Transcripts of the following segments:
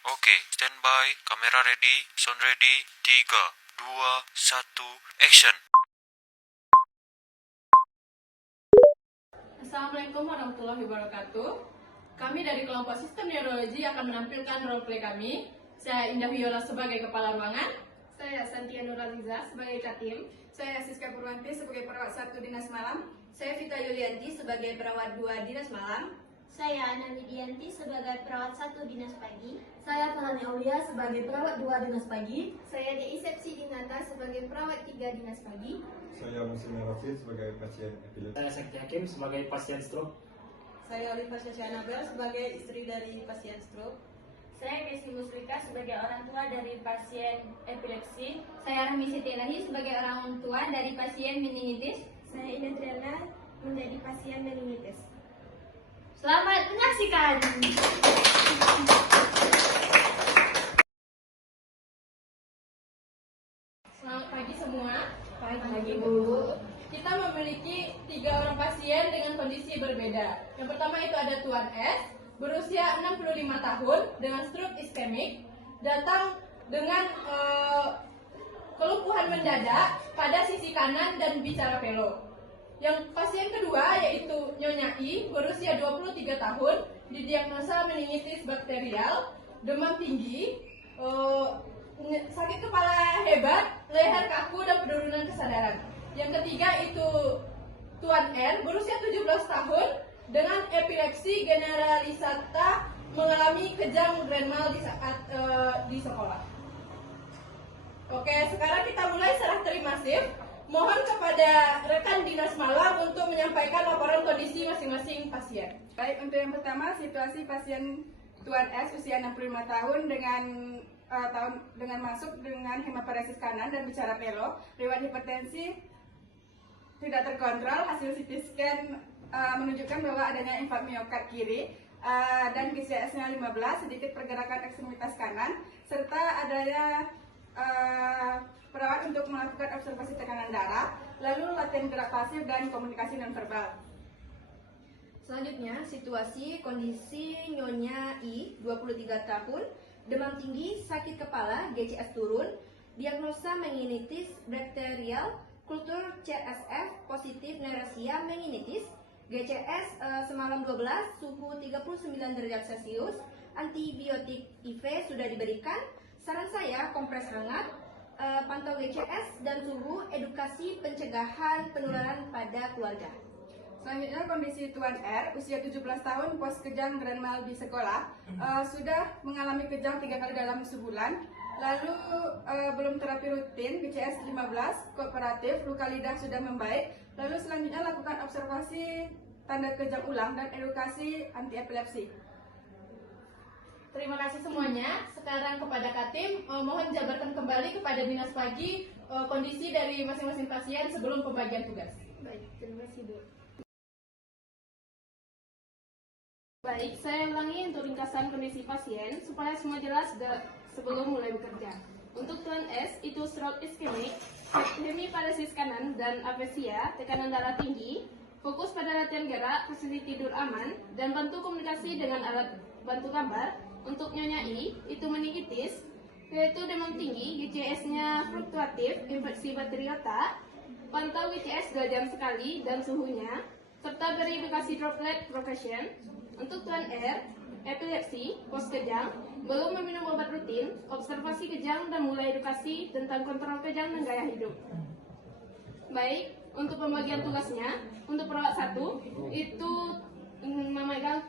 Oke, standby, kamera ready, sound ready, 3, 2, 1, action. Assalamualaikum warahmatullahi wabarakatuh. Kami dari kelompok sistem neurologi akan menampilkan roleplay kami. Saya Indah Viola sebagai kepala ruangan. Saya Santia Nuraliza sebagai Katim. Saya Siska Purwanti sebagai perawat 1 dinas malam. Saya Vita Yulianti sebagai perawat 2 dinas malam. Saya Ana Widianti sebagai perawat 1 dinas pagi. Saya Farhani Aulia sebagai perawat 2 dinas pagi. Saya Deisepsi Dinata sebagai perawat 3 dinas pagi. Saya Muslim Rafid sebagai pasien epilepsi. Saya Sakti Hakim sebagai pasien stroke. Saya Oliver Syashanabel sebagai istri dari pasien stroke. Saya Desi Musrika sebagai orang tua dari pasien epilepsi. Saya Rahmi Siti Ilahi sebagai orang tua dari pasien meningitis. Saya Ina Triana menjadi pasien meningitis. Selamat menyaksikan. Selamat pagi semua. Pagi Bu. Kita memiliki 3 orang pasien dengan kondisi berbeda. Yang pertama itu ada Tuan S, berusia 65 tahun dengan stroke iskemik, datang dengan kelumpuhan mendadak pada sisi kanan dan bicara pelo. Yang pasien kedua yaitu Nyonya I, berusia 23 tahun, didiagnosa meningitis bakterial, demam tinggi, sakit kepala hebat, leher kaku dan penurunan kesadaran. Yang ketiga itu Tuan R, berusia 17 tahun dengan epilepsi generalisata, mengalami kejang grand mal di saat di sekolah. Oke, sekarang kita mulai serah terima shift. Mohon kepada rekan dinas malam untuk menyampaikan laporan kondisi masing-masing pasien. Baik, untuk yang pertama situasi pasien Tuan S usia 65 tahun dengan masuk dengan hemaparesis kanan dan bicara pelo, riwayat hipertensi tidak terkontrol, hasil CT scan menunjukkan bahwa adanya infark miokard kiri dan GCS-nya 15, sedikit pergerakan ekstremitas kanan, serta adanya perawat untuk melakukan observasi tekanan darah, lalu latihan gerak pasif dan komunikasi nonverbal. Selanjutnya, situasi kondisi Nyonya I, 23 tahun, demam tinggi, sakit kepala, GCS turun, diagnosa meningitis bakterial, kultur CSF positif neurasia meningitis, GCS semalam 12, suhu 39 derajat Celcius, antibiotik IV sudah diberikan. Saran saya kompres hangat, pantau GCS dan suhu, edukasi pencegahan penularan pada keluarga. Selanjutnya kondisi Tuan R, usia 17 tahun, pos kejang grand mal di sekolah, sudah mengalami kejang 3 kali dalam sebulan, lalu belum terapi rutin, GCS 15, kooperatif, luka lidah sudah membaik, lalu selanjutnya lakukan observasi tanda kejang ulang dan edukasi anti epilepsi. Terima kasih semuanya. Sekarang kepada Katim, mohon jabarkan kembali kepada dinas pagi kondisi dari masing-masing pasien sebelum pembagian tugas. Baik, terima kasih Bu. Baik, saya ulangi untuk ringkasan kondisi pasien supaya semua jelas sebelum mulai bekerja. Untuk Tuan S, itu stroke iskemik, hemiparesis kanan dan aphasia, tekanan darah tinggi, fokus pada latihan gerak, posisi tidur aman, dan bantu komunikasi dengan alat bantu gambar. Untuk Nyonya I, itu meningitis, yaitu demam tinggi, GCS-nya fluktuatif, infeksi bakteriota, pantau GCS 2 jam sekali dan suhunya, serta beri edukasi droplet profession. Untuk Tuan R, epilepsi, pos kejang, belum meminum obat rutin, observasi kejang dan mulai edukasi tentang kontrol kejang dan gaya hidup. Baik, untuk pembagian tugasnya, untuk perawat 1, itu memegang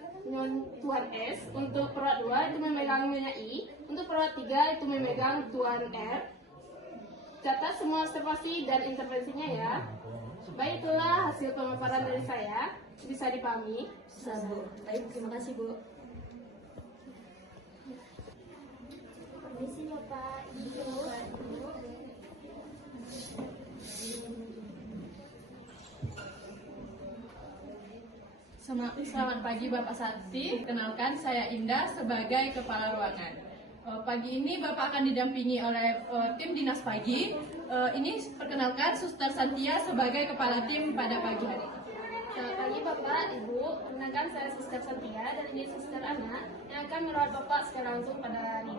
Tuan S, untuk perawat 2 itu memegang Nyonya I, untuk perawat 3 itu memegang Tuan R. Catat semua observasi dan intervensinya ya. Baik, itulah hasil pemaparan dari saya. Bisa dipahami? Bisa Bu. Baik, terima kasih Bu. Permisi Bapak, Ibu. Selamat pagi Bapak Sakti. Kenalkan, saya Indah sebagai kepala ruangan. Pagi ini Bapak akan didampingi oleh tim dinas pagi. Ini perkenalkan Suster Santia sebagai kepala tim pada pagi hari. Selamat pagi Bapak, Ibu. Perkenalkan saya Suster Santia dan ini Suster Ana yang akan merawat Bapak secara langsung pada hari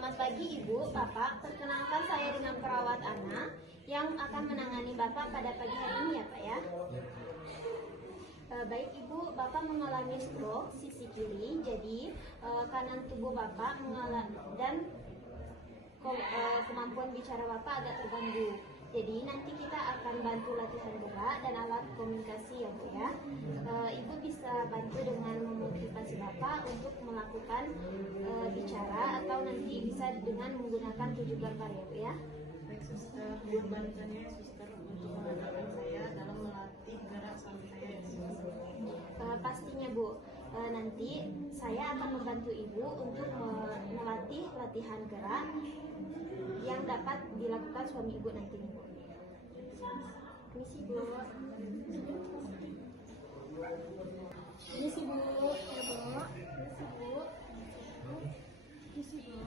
Selamat pagi Ibu, Bapak. Perkenalkan saya dengan perawat Ana yang akan menangani Bapak pada pagi hari ini ya Pak ya. Baik Ibu, Bapak mengalami stroke sisi kiri, jadi kanan tubuh Bapak mengalami dan kemampuan bicara Bapak agak terganggu. Jadi nanti kita akan bantu latihan gerak dan alat komunikasi ya Bu ya. Ibu bisa bantu dengan memotivasi Bapak untuk melakukan bicara atau nanti bisa dengan menggunakan 7 gambar ya Bu ya. Baik suster, mohon bantuannya suster untuk membantu saya dalam melatih gerak suami saya yang Pastinya Bu, nanti saya akan membantu Ibu untuk melatih latihan gerak yang dapat dilakukan suami Ibu nantinya Bu. Permisi Bu. Permisi Bu. Ya Bu. Permisi Bu.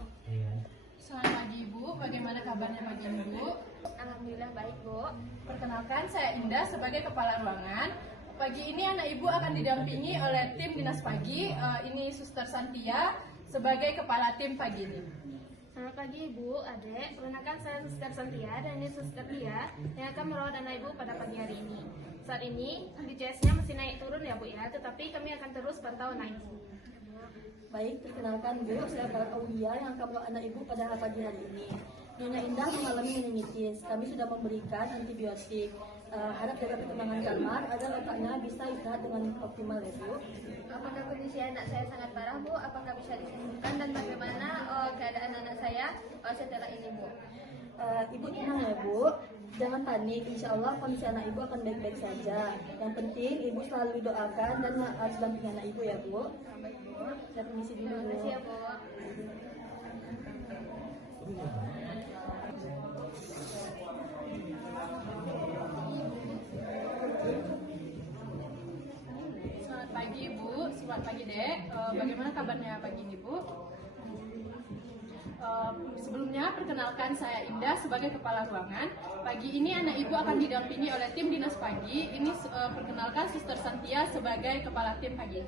Selamat pagi Ibu, bagaimana kabarnya pagi ini Bu? Alhamdulillah baik Bu. Perkenalkan saya Indah sebagai kepala ruangan. Pagi ini anak Ibu akan didampingi oleh tim dinas pagi. Ini Suster Santia sebagai kepala tim pagi ini. Selamat pagi Ibu, Adek. Perkenalkan saya Suster Santia dan ini Suster Lia yang akan merawat anak Ibu pada pagi hari ini. Saat ini BCS-nya masih naik turun ya Bu ya, tetapi kami akan terus pantau naik. Baik, perkenalkan Bu, saya Farah Aulia yang akan merawat anak Ibu pada pagi hari ini. Nyonya Indah mengalami meningitis. Kami sudah memberikan antibiotik. Harap jaga perkembangan kamar agar otaknya bisa istirahat dengan optimal ya Bu. Apakah kondisi anak saya sangat parah Bu? Apakah bisa disembuhkan dan bagaimana keadaan anak saya setelah ini Bu? Ibu tenang ya Bu, jangan panik. Insya Allah kondisi anak Ibu akan baik-baik saja. Yang penting Ibu selalu doakan dan harus dampingi anak Ibu ya Bu. Baik Bu. Saya permisi dulu. Terima kasih ya Bu. Selamat pagi Ibu, selamat pagi Dek. Bagaimana kabarnya pagi ini Bu? Sebelumnya perkenalkan saya Indah sebagai kepala ruangan. Pagi ini anak Ibu akan didampingi oleh tim dinas pagi. Ini perkenalkan Suster Santia sebagai kepala tim pagi.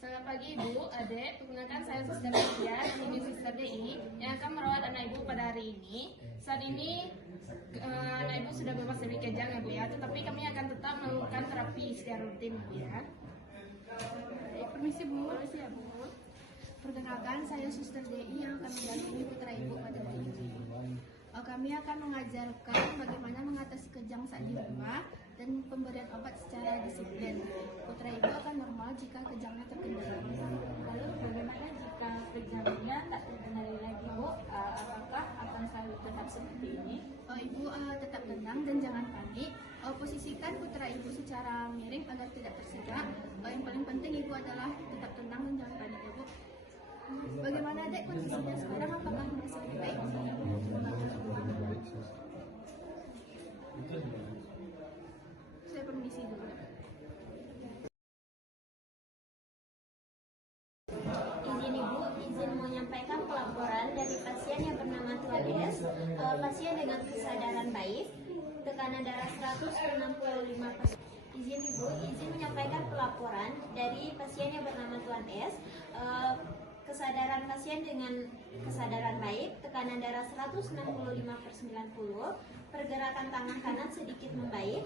Selamat pagi Ibu, Adek. Perkenalkan saya Suster Lia, ini Suster DI yang akan merawat anak Ibu pada hari ini. Saat ini anak Ibu sudah bebas dari kejang ya Bu ya, tetapi kami akan tetap melakukan terapi secara rutin Bu ya. Permisi Bu. Permisi ya Bu. Perkenalkan, saya Suster DI yang akan mendampingi putra Ibu pada hari ini. Kami akan mengajarkan bagaimana mengatasi kejang saat di rumah dan pemberian obat secara disiplin. Putra Ibu akan normal jika kejangnya terkendali. Lalu bagaimana jika kejangnya tak terkendali lagi Bu? Apakah akan selalu tetap seperti ini? Ibu tetap tenang dan jangan panik. Posisikan putra Ibu secara miring agar tidak tersedak. Yang paling penting Ibu adalah tetap tenang dan jangan panik ya Bu. Bagaimana Dek kondisinya sekarang? Apakah masih lebih baik? Saya permisi dulu. Izin Ibu, izin menyampaikan pelaporan dari pasien yang bernama Tuan S. Pasien dengan kesadaran baik, tekanan darah 165%. Izin Ibu, izin menyampaikan pelaporan dari pasien yang bernama Tuan S. Kesadaran pasien dengan kesadaran baik, tekanan darah 165/90, pergerakan tangan kanan sedikit membaik.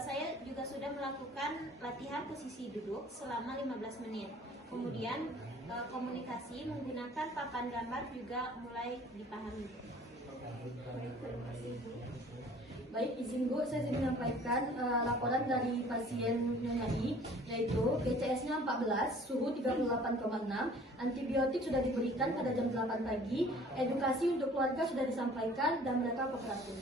Saya juga sudah melakukan latihan posisi duduk selama 15 menit. Kemudian komunikasi menggunakan papan gambar juga mulai dipahami. Baik, izin Bu, saya ingin menyampaikan laporan dari pasien Nyonya I, yaitu BCS-nya 14, suhu 38,6, antibiotik sudah diberikan pada jam 8 pagi, edukasi untuk keluarga sudah disampaikan, dan mereka kooperatif.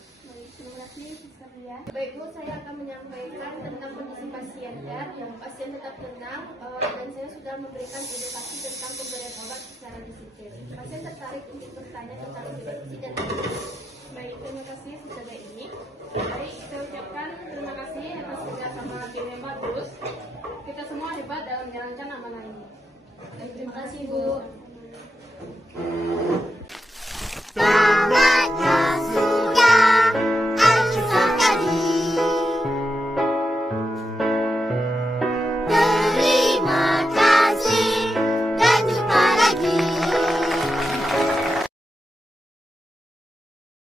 Terima kasih, Suster Lia. Baik Bu, saya akan menyampaikan tentang kondisi pasien dan pasien tetap tenang dan saya sudah memberikan edukasi tentang pemberian obat secara disiplin. Pasien tertarik untuk bertanya tentang edukasi dan baik, terima kasih Suster ini. Baik, saya ucapkan terima kasih atas kerjasama tim yang bagus. Kita semua hebat dalam menjalankan amanah ini. Baik, terima kasih Bu.